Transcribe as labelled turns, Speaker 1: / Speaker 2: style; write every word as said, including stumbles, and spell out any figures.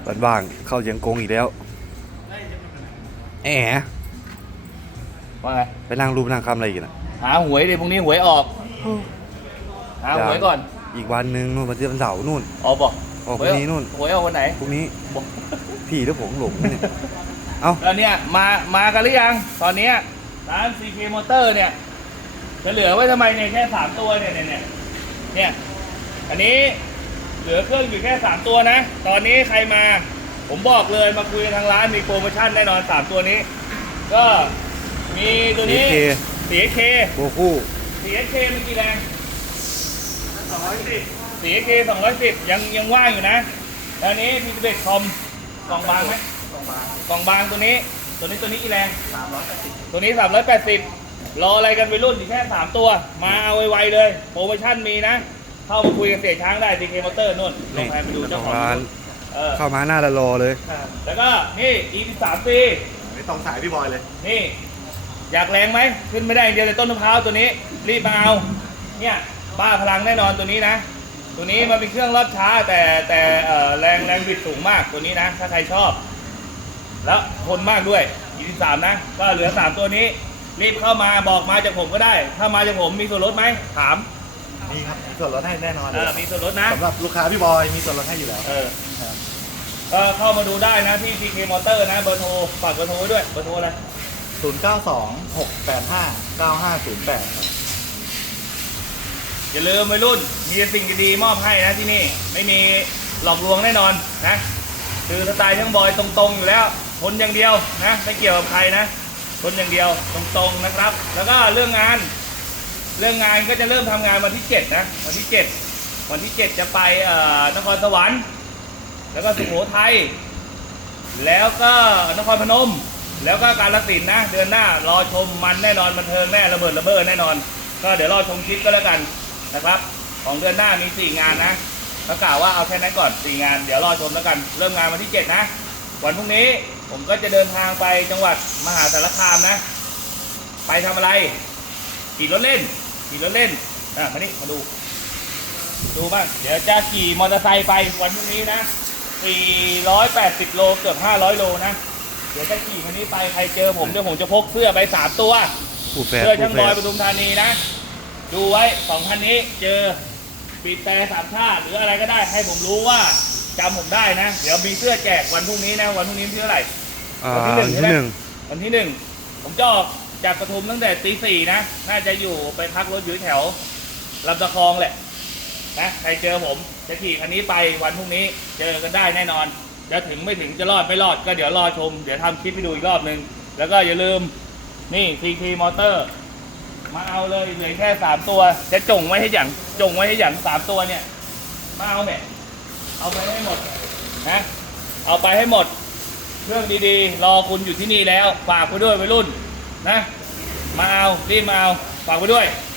Speaker 1: บ้านๆเข้าเชียงกงอีกแล้วแหม
Speaker 2: ว่าไง
Speaker 1: ไปนั่งรูปนั่งคำอะไรกันนะ
Speaker 2: หาหวยดิพรุ่งนี้หวยออกหาหวยก่อน
Speaker 1: อีกวันหนึ่งนู่นวันที่วันเสาร์นู่น
Speaker 2: ออกบอก
Speaker 1: ออกพรุ่งนี้นู่น
Speaker 2: หวยออกวันไหน
Speaker 1: พรุ่งนี้พี่หรือผมหลงเนี่ยเอ้า
Speaker 2: แล้วเนี่ยมามากันหรือยังตอนนี้ร้าน ซี เค Motor เนี่ยจะเหลือไว้ทำไมเนี่ยแค่สามตัวเนี่ยเนี่ยเนี่ยอันนี้เหลือเครื่องอยู่แค่สามตัวนะตอนนี้ใครมาผมบอกเลยมาคุยทางร้านมีโปรโมชั่นแน่นอนสามตัวนี้ก็มีตัวนี้ ซี เอส เค
Speaker 1: โบคู่
Speaker 2: ซี เอส เค มันกี่แรงสองร้อยสิบ ซี เอส เค สองร้อยสิบยังยังว่างอยู่นะแล้วนี้พี สิบเอ็ด คอมกล่องบางไหมกล่องบางกล่องบางตัวนี้ตัวนี้ตัวนี้กี่แรงสามร้อยแปดสิบตัวนี้สามร้อยแปดสิบรออะไรกันไปรุ่นอีกแค่สามตัวมาเอาไวๆเลยโปรโมชั่นมีนะเข้ามาคุยกับเสียช้างได้ ซี เค Motor นู่นลองไปดูเจ้าของร้าน
Speaker 1: เข้ามาหน้าละรอเลย
Speaker 2: แล้วก็นี่ อี สิบสาม ปี
Speaker 3: ไม่ต้องสายพี่บอยเลย
Speaker 2: นี่อยากแรงไหมขึ้นไม่ได้เดียวเลยต้นมะพร้าวตัวนี้รีบมาเอาเนี่ยบ้าพลังแน่นอนตัวนี้นะตัวนี้มันเป็นเครื่องรอบช้าแต่แต่แรงแรงบิดสูงมากตัวนี้นะถ้าใครชอบแล้วทนมากด้วยยี่สิบสามนะก็เหลือสามตัวนี้รีบเข้ามาบอกมาจากผมก็ได้ถ้ามาจากผมมีส่วนลดไหมถาม
Speaker 3: มีครับมีส่วนลดให้แน่นอน
Speaker 2: เลยมีส่วนลดนะ
Speaker 3: สำหรับลูกค้าพี่บอยมีส่วนลดให้อยู่แล้ว
Speaker 2: เออก็เข้ามาดูได้นะที่ ซี เค Motor นะเบอร์โทรฝากเบอร์โทรไว้ด้วยเบอร์โทรอะไร
Speaker 3: ศูนย์ เก้า สอง หก แปด ห้า เก้า ห้า ศูนย์ แปดครับ
Speaker 2: อย่าลืมวัยรุ่นมีสิ่งดีๆมอบให้นะที่นี่ไม่มีหลอกลวงแน่นอนนะคือสไตล์ทั้งบอยตรงๆอยู่แล้วทนอย่างเดียวนะไม่เกี่ยวกับใครนะทนอย่างเดียวตรงๆนะครับแล้วก็เรื่องงานเรื่องงานก็จะเริ่มทำงานวันที่เจ็ดนะวันที่เจ็ดวันที่เจ็ดจะไปนครสวรรค์แล้วก็สุโขทัยแล้วก็นครพนมแล้วก็กาฬสินธุ์นะเดือนหน้ารอชมมันแน่นอนบันเทิงแน่ระเบิดระเบ้อแน่นอนก็เดี๋ยวรอชมคลิปก็แล้วกันนะครับของเดือนหน้ามีสี่งานนะเขากล่าวว่าเอาแค่นั้นก่อนสี่งานเดี๋ยวรอชมแล้วกันเริ่มงานวันที่เจ็ดนะวันพรุ่งนี้ผมก็จะเดินทางไปจังหวัดมหาสารคามนะไปทำอะไรขี่รถเล่นขี่รถเล่นอ่ะมานี่มาดูดูบ้างเดี๋ยวจะขี่มอเตอร์ไซค์ไปวันพรุ่งนี้นะสี่ร้อยแปดสิบโลเกือบห้าร้อยโลนะเดี๋ยวจะขี่คันนี้ไปใครเจอผมเดี๋ยวผมจะพกเสื้อไปสามตัวเสื้อช่างบอยปทุมธานีนะดูไว้สองคันนี้เจอปีดแต่สามชาติหรืออะไรก็ได้ให้ผมรู้ว่าจำผมได้นะเดี๋ยวมีเสื้อแจกวันพรุ่งนี้นะวันพรุ่งนี้เท่าไหร่
Speaker 1: วันที่หนึ่ง
Speaker 2: วันที่หนึ่งผมจะออกจากปทุมตั้งแต่ตีสี่นะน่าจะอยู่ไปพักรถอยู่แถวลำตะคองแหละนะใครเจอผมจะขี่คันนี้ไปวันพรุ่งนี้เจอกันได้แน่นอนจะถึงไม่ถึงจะรอดไม่รอดก็เดี๋ยวรอชมเดี๋ยวทำคลิปให้ดูอีกรอบนึงแล้วก็อย่าลืมนี่ ซี เค Motor มาเอาเลยเหลือแค่สามตัวจะจงไว้ให้อย่างจงไว้ให้อย่างสามตัวเนี่ยมาเอาเนี่ยเอาไปให้หมดนะเอาไปให้หมดเครื่องดีๆรอคุณอยู่ที่นี่แล้วฝากไปด้วยวัยรุ่นนะมาเอารีบมาเอาฝากไปด้วย